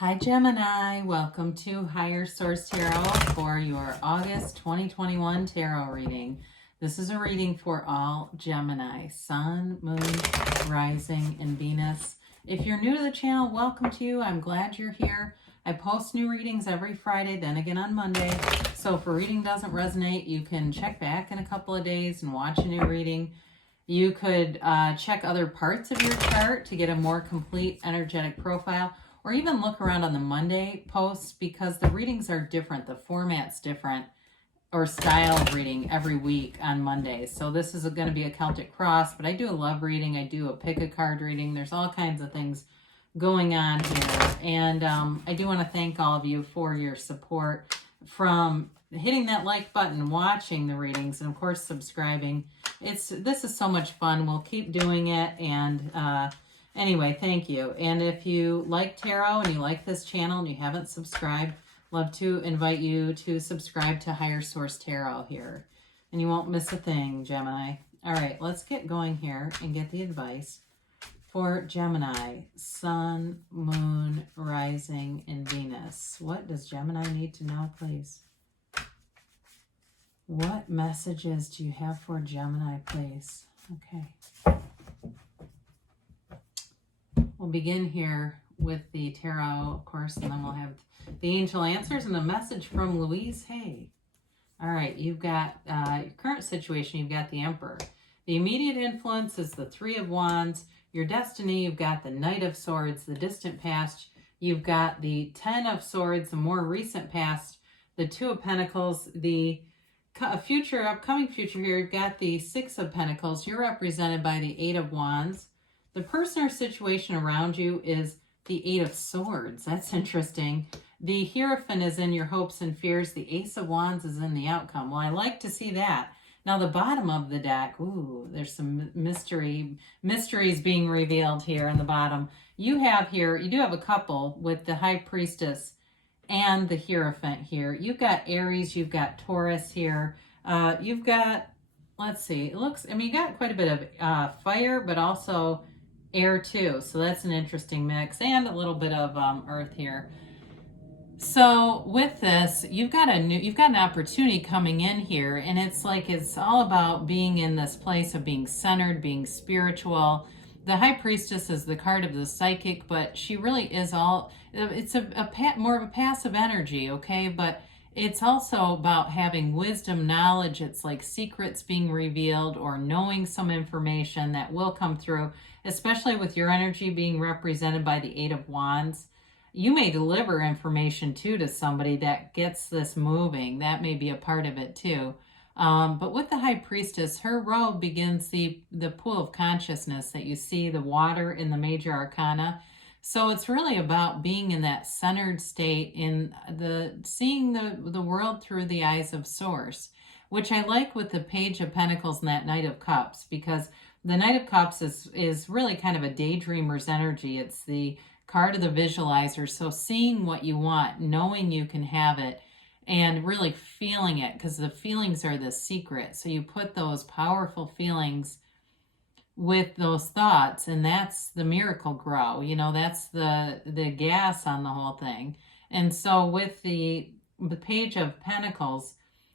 Hi Gemini, welcome to Higher Source Tarot for your August 2021 tarot reading. This is a reading for all Gemini, Sun, Moon, Rising, and Venus. If you're new to the channel, welcome to you. I'm glad you're here. I post new readings every Friday, then again on Monday. So if a reading doesn't resonate, you can check back in a couple of days and watch a new reading. You could check other parts of your chart to get a more complete energetic profile, or even look around on the Monday posts because the readings are different. The format's different, or style of reading every week on Mondays. So this is going to be a Celtic cross, but I do a love reading. I do a pick a card reading. There's all kinds of things going on here. And I do want to thank all of you for your support, from hitting that like button, watching the readings, and of course subscribing. This is so much fun. We'll keep doing it. And anyway, thank you. And if you like tarot and you like this channel and you haven't subscribed, love to invite you to subscribe to Higher Source Tarot here. And you won't miss a thing, Gemini. All right, let's get going here and get the advice for Gemini, Sun, Moon, Rising, and Venus. What does Gemini need to know, please? What messages do you have for Gemini, please? Okay. We'll begin here with the tarot, of course, and then we'll have the angel answers and a message from Louise Hay. All right, you've got your current situation, you've got the Emperor. The immediate influence is the Three of Wands. Your destiny, you've got the Knight of Swords, the distant past. You've got the Ten of Swords, the more recent past. The Two of Pentacles, the upcoming future here. You've got the Six of Pentacles. You're represented by the Eight of Wands. The person or situation around you is the Eight of Swords. That's interesting. The Hierophant is in your hopes and fears. The Ace of Wands is in the outcome. Well, I like to see that. Now, the bottom of the deck, ooh, there's some mysteries being revealed here in the bottom. You do have a couple with the High Priestess and the Hierophant here. You've got Aries, you've got Taurus here. You've got, let's see, you got quite a bit of fire, but also air too. So that's an interesting mix, and a little bit of earth here. So with this, you've got an opportunity coming in here, and it's all about being in this place of being centered, being spiritual. The High Priestess is the card of the psychic, but she really is it's more of a passive energy, okay? But it's also about having wisdom, knowledge. It's like secrets being revealed or knowing some information that will come through, especially with your energy being represented by the Eight of Wands. You may deliver information too to somebody that gets this moving. That may be a part of it too. But with the High Priestess, her road begins the pool of consciousness that you see, the water in the major arcana. So it's really about being in that centered state, in seeing the world through the eyes of Source, which I like with the Page of Pentacles and that Knight of Cups, because the Knight of Cups is really kind of a daydreamer's energy. It's the card of the visualizer. So seeing what you want, knowing you can have it, and really feeling it, because the feelings are the secret. So you put those powerful feelings with those thoughts, and that's the miracle grow. That's the gas on the whole thing. And so with the Page of Pentacles,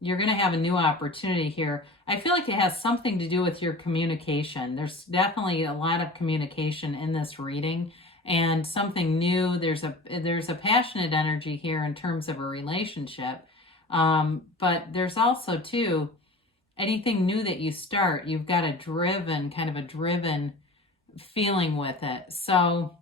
you're going to have a new opportunity here. I feel like it has something to do with your communication. There's definitely a lot of communication in this reading, and something new. There's a passionate energy here in terms of a relationship. But there's also too, anything new that you start, you've got a driven feeling with it. So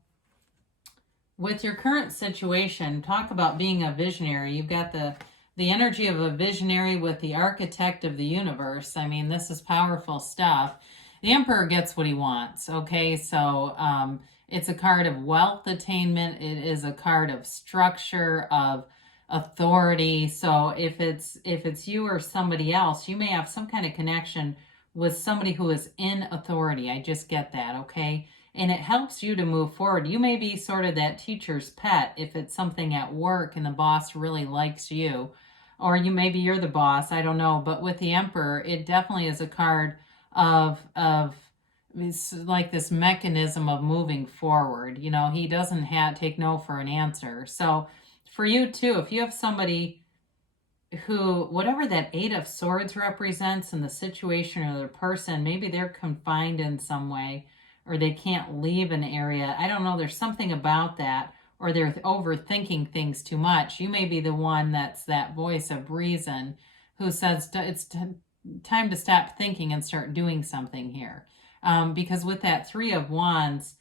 with your current situation, talk about being a visionary. You've got the energy of a visionary with the architect of the universe. I mean, this is powerful stuff. The Emperor gets what he wants, okay? So it's a card of wealth attainment. It is a card of structure, of authority. So if it's you or somebody else, you may have some kind of connection with somebody who is in authority. I just get that, okay? And it helps you to move forward. You may be sort of that teacher's pet if it's something at work and the boss really likes you. Or maybe you're the boss, I don't know. But with the Emperor, it definitely is a card of it's like this mechanism of moving forward. You know, he doesn't take no for an answer. So for you too, if you have somebody who, whatever that Eight of Swords represents in the situation or the person, maybe they're confined in some way or they can't leave an area. I don't know. There's something about that, or they're overthinking things too much. You may be the one that's that voice of reason who says it's time to stop thinking and start doing something here. Because with that Three of Wands,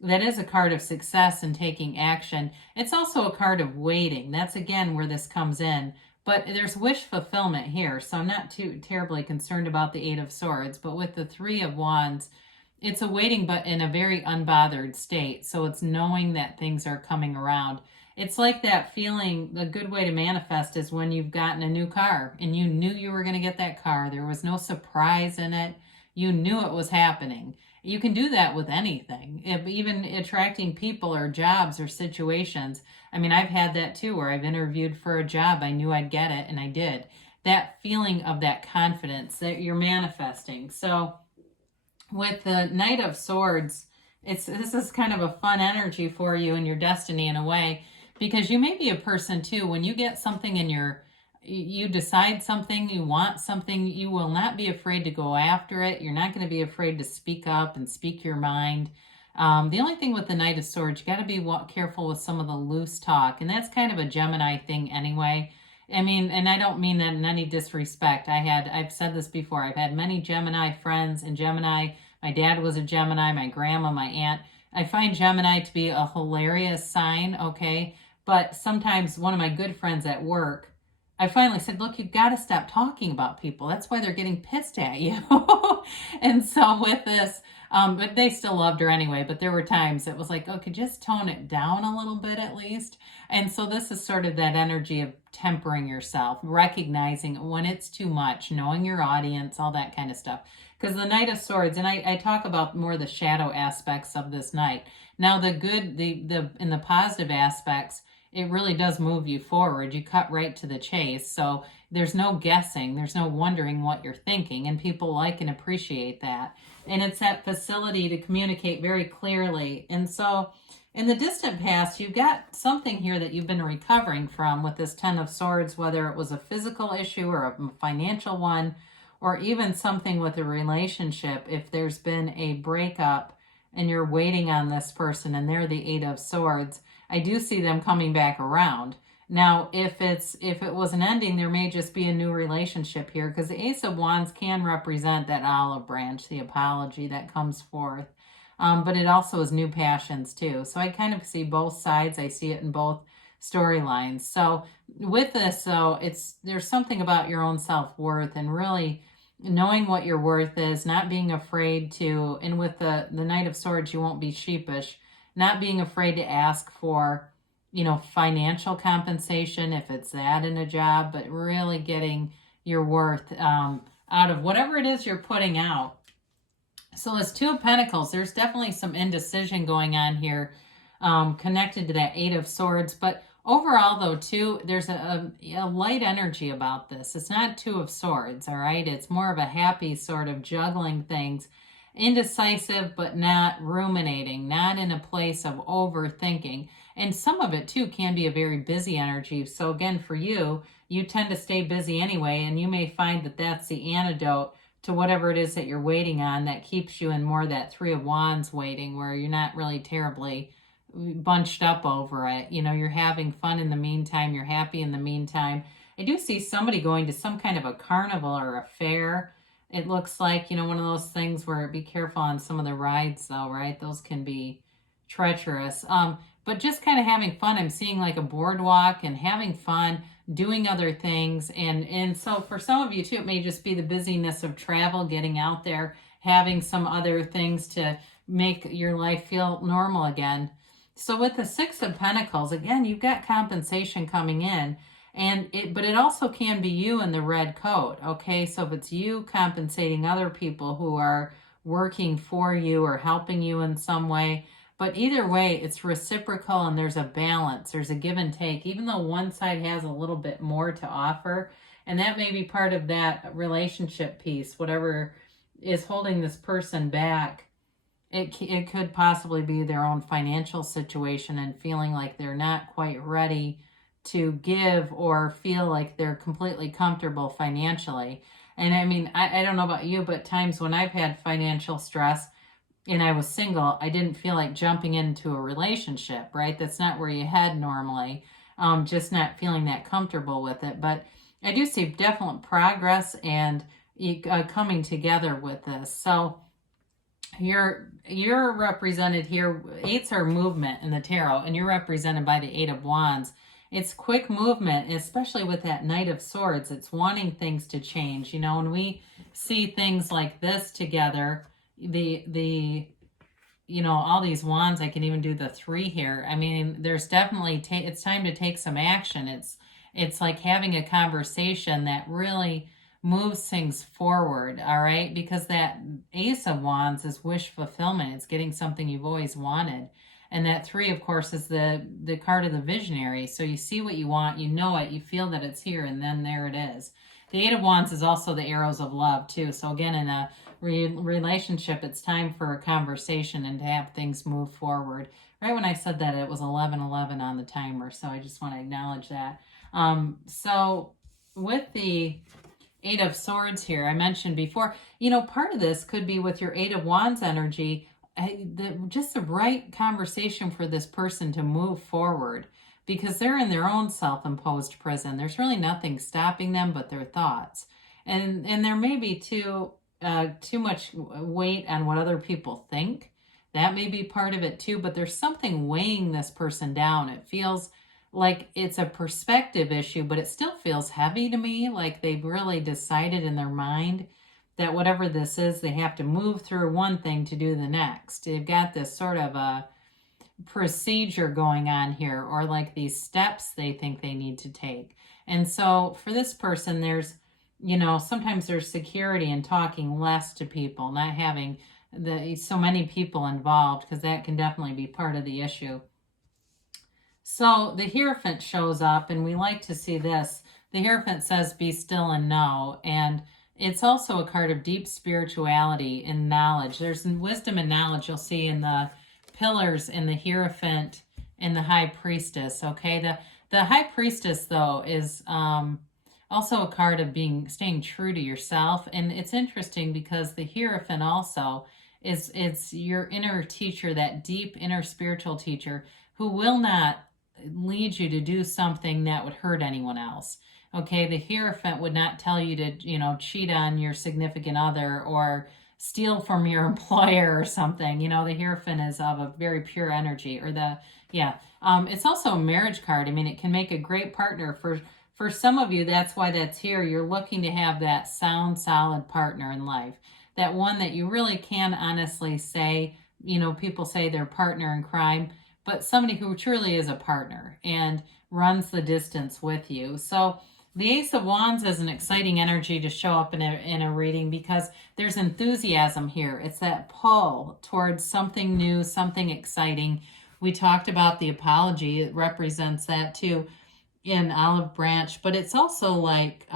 that is a card of success and taking action. It's also a card of waiting. That's again where this comes in. But there's wish fulfillment here, so I'm not too terribly concerned about the Eight of Swords. But with the Three of Wands, it's a waiting, but in a very unbothered state. So it's knowing that things are coming around. It's like that feeling, a good way to manifest is when you've gotten a new car and you knew you were going to get that car. There was no surprise in it. You knew it was happening. You can do that with anything, even attracting people or jobs or situations. I mean, I've had that too, where I've interviewed for a job. I knew I'd get it, and I did. That feeling of that confidence that you're manifesting. So with the Knight of Swords, this is kind of a fun energy for you and your destiny in a way, because you may be a person too, when you get something in you decide something, you want something, you will not be afraid to go after it. You're not going to be afraid to speak up and speak your mind. The only thing with the Knight of Swords, you got to be careful with some of the loose talk. And that's kind of a Gemini thing anyway. I mean, and I don't mean that in any disrespect. I've said this before. I've had many Gemini friends, and Gemini, my dad was a Gemini, my grandma, my aunt. I find Gemini to be a hilarious sign, okay? But sometimes one of my good friends at work, I finally said, look, you've got to stop talking about people. That's why they're getting pissed at you. And so with this, but they still loved her anyway. But there were times it was like, okay, just tone it down a little bit at least. And so this is sort of that energy of tempering yourself, recognizing when it's too much, knowing your audience, all that kind of stuff. Because the Knight of Swords, and I talk about more the shadow aspects of this Knight. Now the good, in the positive aspects, it really does move you forward. You cut right to the chase. So there's no guessing. There's no wondering what you're thinking. And people like and appreciate that. And it's that facility to communicate very clearly. And so in the distant past, you've got something here that you've been recovering from with this Ten of Swords, whether it was a physical issue or a financial one, or even something with a relationship. If there's been a breakup and you're waiting on this person and they're the Eight of Swords, I do see them coming back around. Now, if it was an ending, there may just be a new relationship here, because the Ace of Wands can represent that olive branch, the apology that comes forth. But it also is new passions too. So I kind of see both sides. I see it in both storylines. So with this, though, there's something about your own self-worth and really knowing what your worth is, not being afraid to, and with the Knight of Swords, you won't be sheepish, not being afraid to ask for, financial compensation if it's that in a job, but really getting your worth out of whatever it is you're putting out. So as Two of Pentacles, there's definitely some indecision going on here connected to that Eight of Swords. But overall, though, too, there's a light energy about this. It's not Two of Swords, all right? It's more of a happy sort of juggling things. Indecisive, but not ruminating, not in a place of overthinking. And some of it, too, can be a very busy energy. So again, for you, you tend to stay busy anyway, and you may find that that's the antidote to whatever it is that you're waiting on that keeps you in more that Three of Wands waiting, where you're not really terribly bunched up over it. You're having fun in the meantime. You're happy in the meantime. I do see somebody going to some kind of a carnival or a fair. It looks like, one of those things where be careful on some of the rides though, right? Those can be treacherous. But just kind of having fun. I'm seeing like a boardwalk and having fun, doing other things. And so for some of you too, it may just be the busyness of travel, getting out there, having some other things to make your life feel normal again. So with the Six of Pentacles, again, you've got compensation coming in. But it also can be you in the red coat, okay? So if it's you compensating other people who are working for you or helping you in some way, but either way, it's reciprocal and there's a balance, there's a give and take, even though one side has a little bit more to offer. And that may be part of that relationship piece, whatever is holding this person back it could possibly be their own financial situation and feeling like they're not quite ready to give or feel like they're completely comfortable financially. And I mean, I don't know about you, but times when I've had financial stress and I was single, I didn't feel like jumping into a relationship, right? That's not where you head normally. Just not feeling that comfortable with it. But I do see definite progress and coming together with this. So you're represented here. Eights are movement in the tarot, and you're represented by the Eight of Wands. It's quick movement, especially with that Knight of Swords. It's wanting things to change. You know, when we see things like this together, the you know, all these wands, I can even do the 3 here. I mean, there's definitely it's time to take some action. It's like having a conversation that really moves things forward, all right? Because that Ace of Wands is wish fulfillment. It's getting something you've always wanted. And that 3, of course, is the card of the visionary. So you see what you want, you know it, you feel that it's here, and then there it is. The Eight of Wands is also the arrows of love, too. So again, in a relationship, it's time for a conversation and to have things move forward. Right when I said that, it was 11:11 on the timer, so I just want to acknowledge that. So with the Eight of Swords here, I mentioned before, you know, part of this could be with your Eight of Wands energy, just the right conversation for this person to move forward, because they're in their own self-imposed prison. There's really nothing stopping them but their thoughts. And there may be too much weight on what other people think. That may be part of it too, but there's something weighing this person down. It feels like it's a perspective issue, but it still feels heavy to me, like they've really decided in their mind that whatever this is, they have to move through one thing to do the next. They've got this sort of a procedure going on here, or like these steps they think they need to take. And so for this person, there's, you know, sometimes there's security in talking less to people, not having so many people involved, because that can definitely be part of the issue. So the Hierophant shows up, and we like to see this. The Hierophant says, be still and know. And it's also a card of deep spirituality and knowledge. There's wisdom and knowledge you'll see in the pillars in the Hierophant and the High Priestess. Okay, the High Priestess, though, is also a card of staying true to yourself. And it's interesting because the Hierophant also it's your inner teacher, that deep inner spiritual teacher who will not lead you to do something that would hurt anyone else. Okay, the Hierophant would not tell you to, you know, cheat on your significant other or steal from your employer or something. You know, the Hierophant is of a very pure energy. Or it's also a marriage card. I mean, it can make a great partner for some of you. That's why that's here. You're looking to have that sound, solid partner in life. That one that you really can honestly say, you know, people say they're partner in crime, but somebody who truly is a partner and runs the distance with you. So the Ace of Wands is an exciting energy to show up in a reading, because there's enthusiasm here. It's that pull towards something new, something exciting. We talked about the apology. It represents that too in Olive Branch, but it's also like,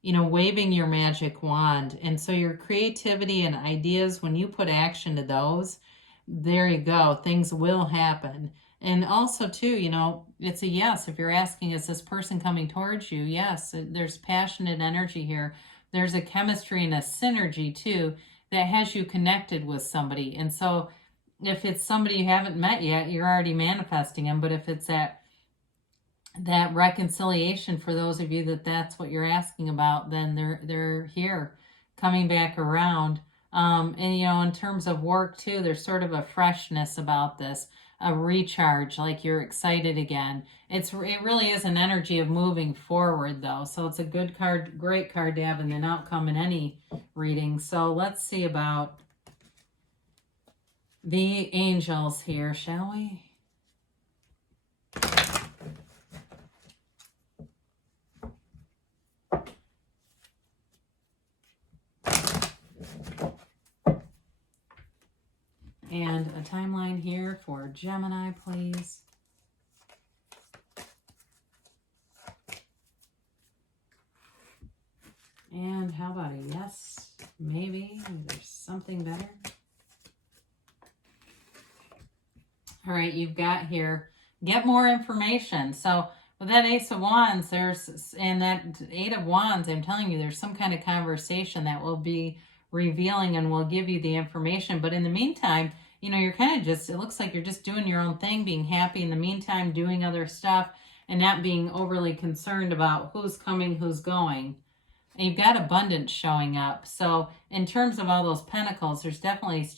you know, waving your magic wand. And so your creativity and ideas, when you put action to those, there you go, things will happen. And also too, you know, it's a yes. If you're asking, is this person coming towards you? Yes, there's passionate energy here. There's a chemistry and a synergy too that has you connected with somebody. And so if it's somebody you haven't met yet, you're already manifesting them. But if it's that reconciliation, for those of you that's what you're asking about, then they're here, coming back around. And you know, in terms of work too, there's sort of a freshness about this, a recharge, like you're excited again. It really is an energy of moving forward, though. So it's a good card, great card to have in an outcome in any reading. So let's see about the angels here, shall we? And a timeline here for Gemini, please. And how about a yes? Maybe there's something better. right, you've got here, get more information. So with that Ace of Wands, and that Eight of Wands, I'm telling you, there's some kind of conversation that will be revealing and will give you the information. But in the meantime, you're kind of just, it looks like you're just doing your own thing, being happy in the meantime, doing other stuff, and not being overly concerned about who's coming, who's going. And you've got abundance showing up. So in terms of all those pentacles, there's definitely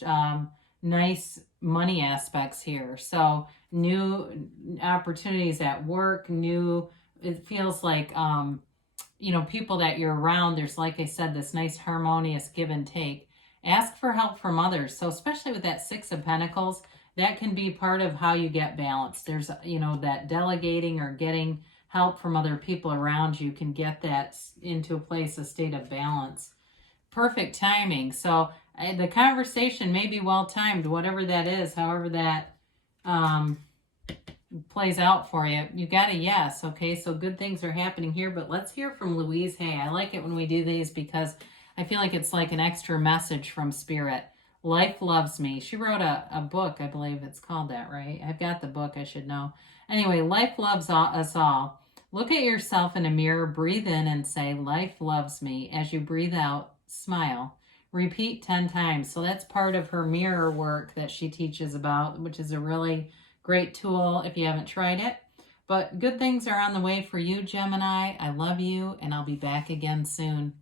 nice money aspects here. So new opportunities at work, it feels like, people that you're around, there's, like I said, this nice harmonious give and take. Ask for help from others. So especially with that Six of Pentacles, that can be part of how you get balance. There's, that delegating or getting help from other people around you can get that into a state of balance. Perfect timing. So the conversation may be well timed, whatever that is, however that plays out for you. You got a yes. Okay, so good things are happening here. But let's hear from Louise Hay. I like it when we do these because I feel like it's like an extra message from Spirit. Life loves me. She wrote a book, I believe it's called that, right? I've got the book, I should know. Anyway, life loves us all. Look at yourself in a mirror, breathe in and say, life loves me. As you breathe out, smile. Repeat 10 times. So that's part of her mirror work that she teaches about, which is a really great tool if you haven't tried it. But good things are on the way for you, Gemini. I love you, and I'll be back again soon.